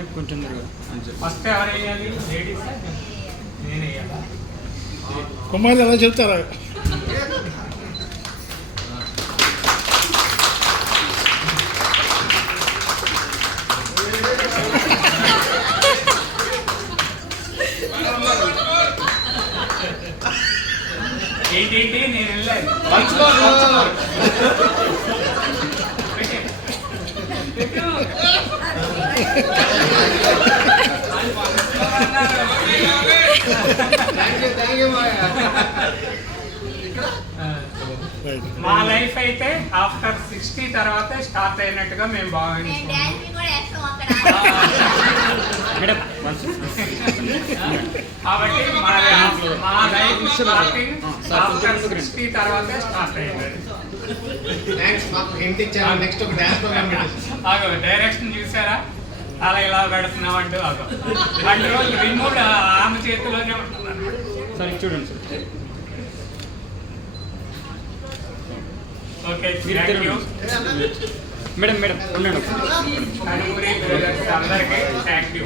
Madam కొంచెం first ఎవరు వేయాలి? లేడీస్ నేను వేయాలా? కుమార్ ఎలా చెప్తారా? ఏంటి నేను వెళ్ళాను. మా లైఫ్ అయితే ఆఫ్టర్ 60 తర్వాత స్టార్ట్ అయినట్టుగా మేము భావించుకున్నాం. కాబట్టి మా లైఫ్ స్టార్టింగ్ ఆఫ్టర్ 60 తర్వాతే స్టార్ట్ అయింది. ఆగో డైరెక్షన్ చూసారా? అలా ఇలా పెడుతున్నాం అంటూ ఆగో అంటే రోజు రిమోట్ ఆమె చేతిలోనే ఉంటున్నాను. సరే చూడండి sir. Okay thank you madam ఉండండి. అందరికీ థ్యాంక్ యూ.